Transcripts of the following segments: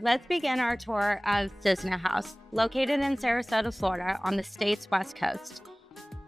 Let's begin our tour of Cisne House, located in Sarasota, Florida, on the state's west coast.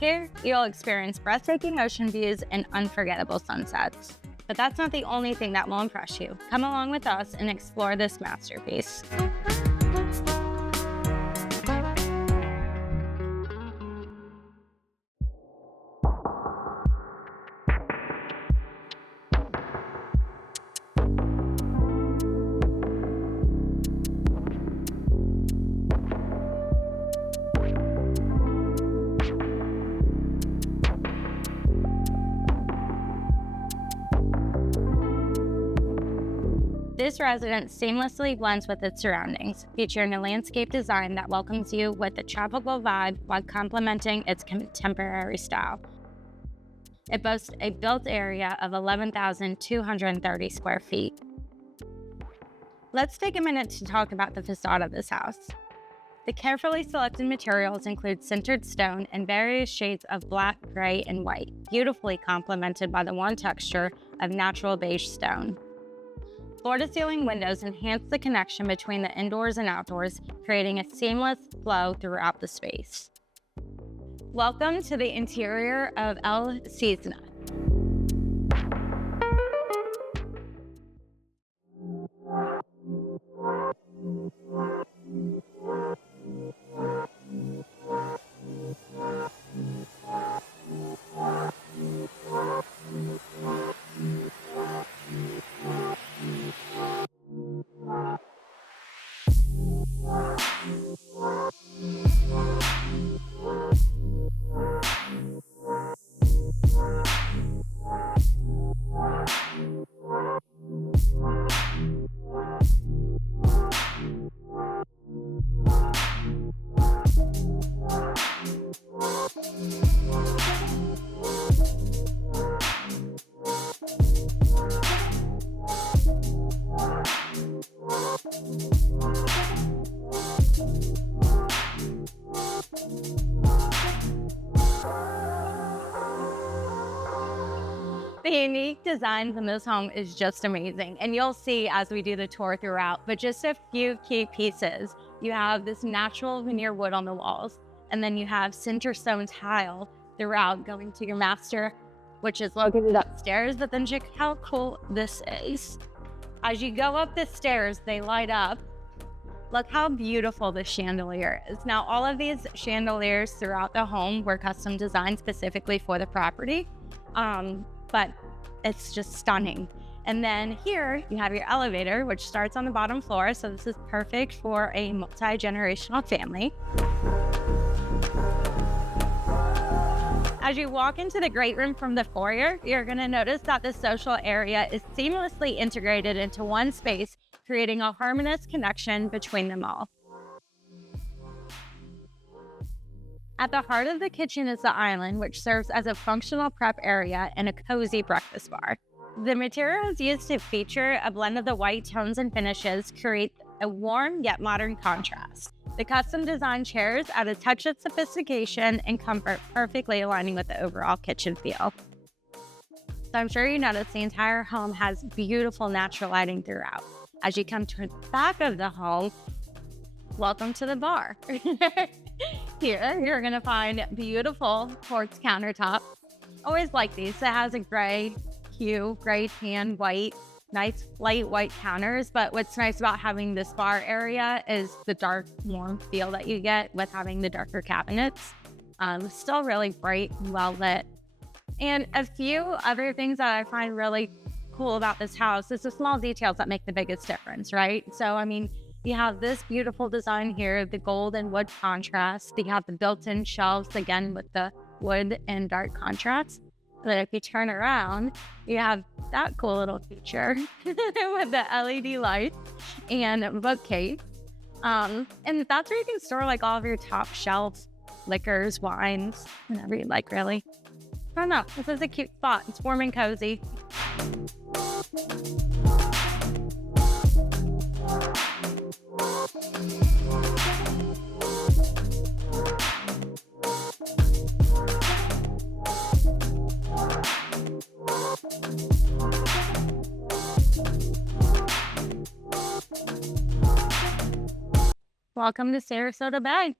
Here, you'll experience breathtaking ocean views and unforgettable sunsets. But that's not the only thing that will impress you. Come along with us and explore this masterpiece. This residence seamlessly blends with its surroundings, featuring a landscape design that welcomes you with a tropical vibe while complementing its contemporary style. It boasts a built area of 11,230 square feet. Let's take a minute to talk about the facade of this house. The carefully selected materials include sintered stone and various shades of black, gray, and white, beautifully complemented by the warm texture of natural beige stone. Floor-to-ceiling windows enhance the connection between the indoors and outdoors, creating a seamless flow throughout the space. Welcome to the interior of El Cisne. The unique design from this home is just amazing, and you'll see as we do the tour throughout, but just a few key pieces. You have this natural veneer wood on the walls, and then you have center stone tile throughout going to your master, which is located upstairs, but then check how cool this is. As you go up the stairs, they light up. Look how beautiful the chandelier is. Now, all of these chandeliers throughout the home were custom designed specifically for the property. But it's just stunning. And then here you have your elevator, which starts on the bottom floor. So this is perfect for a multi-generational family. As you walk into the great room from the foyer, you're gonna notice that the social area is seamlessly integrated into one space, creating a harmonious connection between them all. At the heart of the kitchen is the island, which serves as a functional prep area and a cozy breakfast bar. The materials used to feature a blend of the white tones and finishes create a warm yet modern contrast. The custom designed chairs add a touch of sophistication and comfort, perfectly aligning with the overall kitchen feel. So I'm sure you noticed the entire home has beautiful natural lighting throughout. As you come to the back of the home, welcome to the bar. Here, you're gonna find beautiful quartz countertop. Always like these. It has a gray hue, gray, tan, white, nice light white counters. But what's nice about having this bar area is the dark, warm feel that you get with having the darker cabinets. Still really bright and well lit. And a few other things that I find really cool about this house is the small details that make the biggest difference, right? So, I mean, you have this beautiful design here, the gold and wood contrast. You have the built-in shelves, again, with the wood and dark contrast. But if you turn around, you have that cool little feature with the LED lights and bookcase. And that's where you can store like all of your top shelf liquors, wines, whatever you like, really. I don't know, this is a cute spot. It's warm and cozy. Welcome to Sarasota Bay.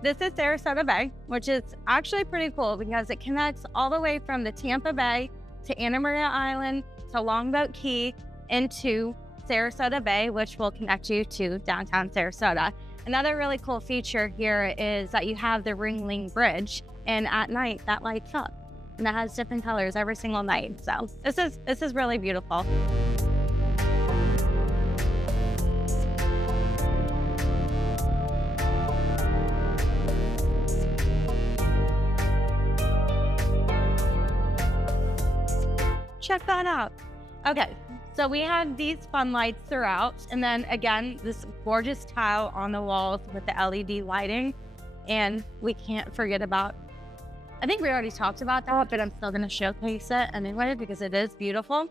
This is Sarasota Bay, which is actually pretty cool because it connects all the way from the Tampa Bay to Anna Maria Island to Longboat Key into Sarasota Bay, which will connect you to downtown Sarasota. Another really cool feature here is that you have the Ringling Bridge, and at night that lights up and it has different colors every single night. So this is really beautiful. Check that out. Okay, so we have these fun lights throughout, and then again, this gorgeous tile on the walls with the LED lighting, and we can't forget about, I think we already talked about that, but I'm still gonna showcase it anyway because it is beautiful.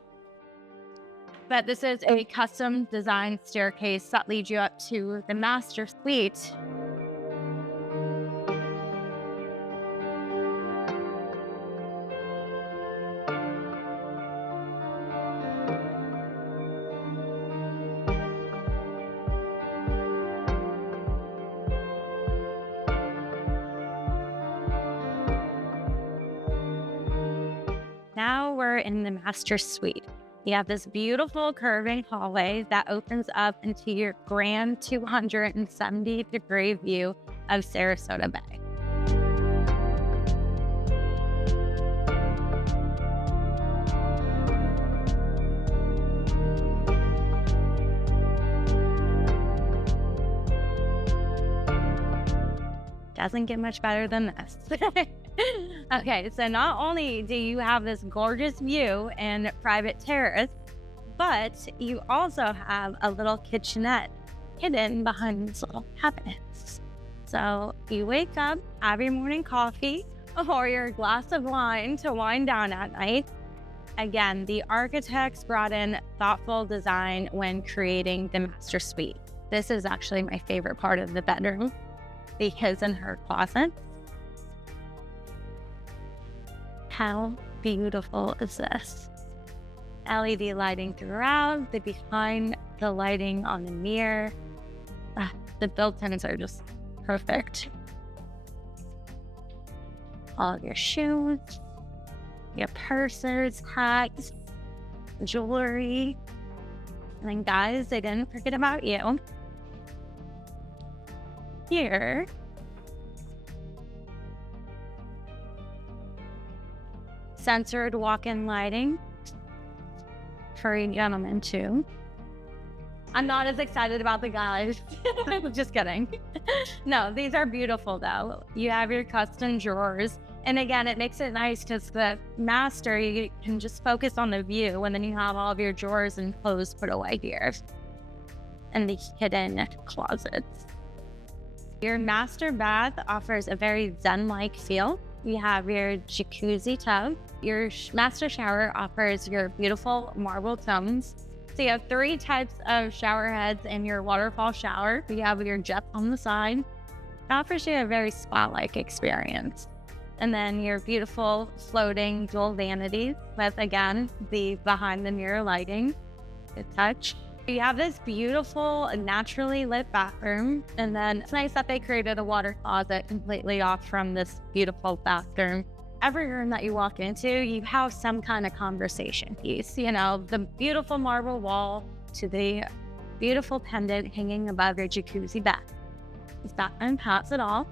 But this is a custom designed staircase that leads you up to the master suite. Now we're in the master suite. You have this beautiful curving hallway that opens up into your grand 270-degree view of Sarasota Bay. Doesn't get much better than this. Okay, so not only do you have this gorgeous view and private terrace, but you also have a little kitchenette hidden behind these little cabinets. So you wake up, have your morning coffee or your glass of wine to wind down at night. Again, the architects brought in thoughtful design when creating the master suite. This is actually my favorite part of the bedroom, the his and her closet. How beautiful is this? LED lighting throughout, the behind the lighting on the mirror. The built-ins are just perfect. All of your shoes, your purses, hats, jewelry. And then guys, I didn't forget about you. Here, censored walk-in lighting for a gentleman too. I'm not as excited about the guys. Just kidding. No, these are beautiful though. You have your custom drawers. And again, it makes it nice because the master, you can just focus on the view and then you have all of your drawers and clothes put away here. And the hidden closets. Your master bath offers a very zen-like feel. You have your jacuzzi tub. Your master shower offers your beautiful marble tones. So you have 3 types of shower heads in your waterfall shower. You have your jet on the side. It offers you a very spa-like experience. And then your beautiful floating dual vanities with, again, the behind the mirror lighting. Good touch. You have this beautiful, naturally lit bathroom, and then it's nice that they created a water closet completely off from this beautiful bathroom. Every room that you walk into, you have some kind of conversation piece. You know, the beautiful marble wall to the beautiful pendant hanging above your jacuzzi bath. This bathroom tops it all.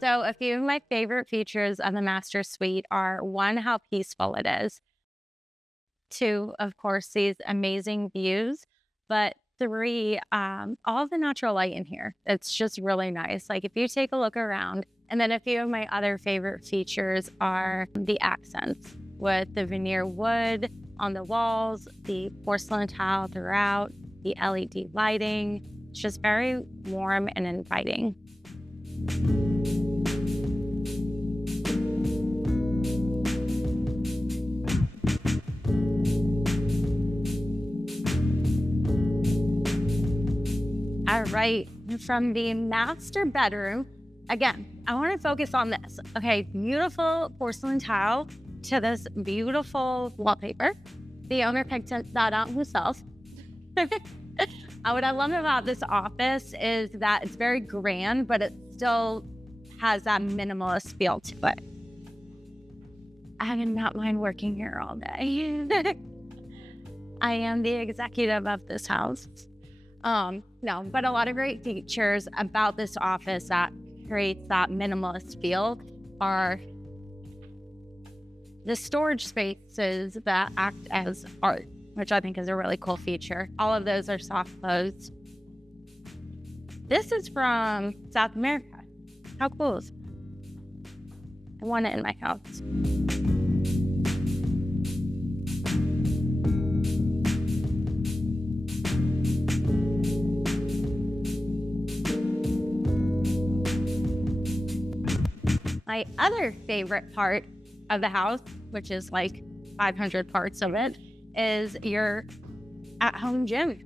So a few of my favorite features of the master suite are 1, how peaceful it is. 2, of course, these amazing views But three, all the natural light in here. It's just really nice. Like if you take a look around, and then a few of my other favorite features are the accents with the veneer wood on the walls, the porcelain tile throughout, the LED lighting. It's just very warm and inviting. All right, from the master bedroom, again, I want to focus on this. Okay, beautiful porcelain tile to this beautiful wallpaper. The owner picked that out himself. What I love about this office is that it's very grand, but it still has that minimalist feel to it. I do not mind working here all day. I am the executive of this house. No, but a lot of great features about this office that creates that minimalist feel are the storage spaces that act as art, which I think is a really cool feature. All of those are soft closed. This is from South America. How cool is it? I want it in my house. My other favorite part of the house, which is like 500 parts of it, is your at-home gym.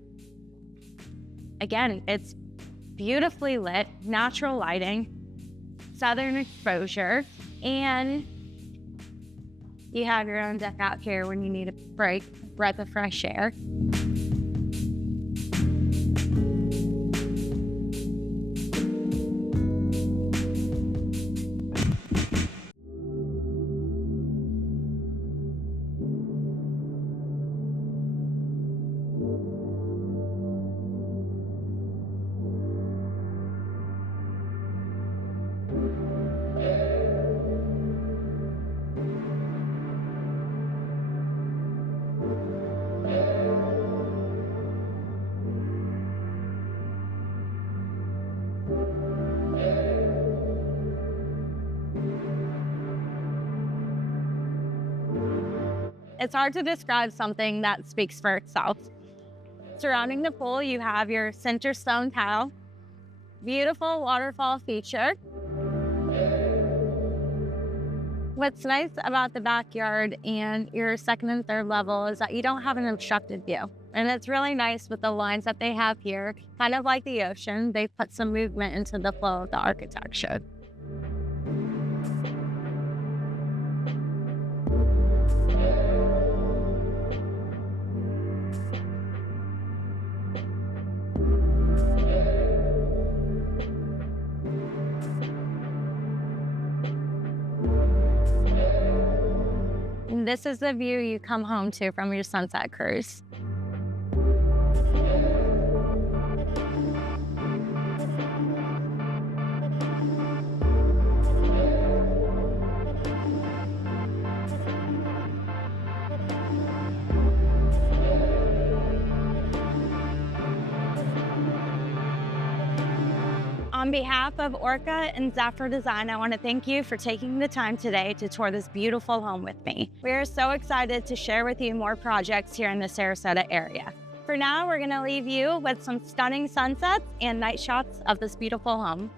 Again, it's beautifully lit, natural lighting, southern exposure, and you have your own deck out here when you need a breath of fresh air. It's hard to describe something that speaks for itself. Surrounding the pool, you have your center stone tile, beautiful waterfall feature. What's nice about the backyard and your second and third level is that you don't have an obstructed view. And it's really nice with the lines that they have here, kind of like the ocean. They put some movement into the flow of the architecture. And this is the view you come home to from your sunset cruise. On behalf of Orca and Zafra Design, I want to thank you for taking the time today to tour this beautiful home with me. We are so excited to share with you more projects here in the Sarasota area. For now, we're going to leave you with some stunning sunsets and night shots of this beautiful home.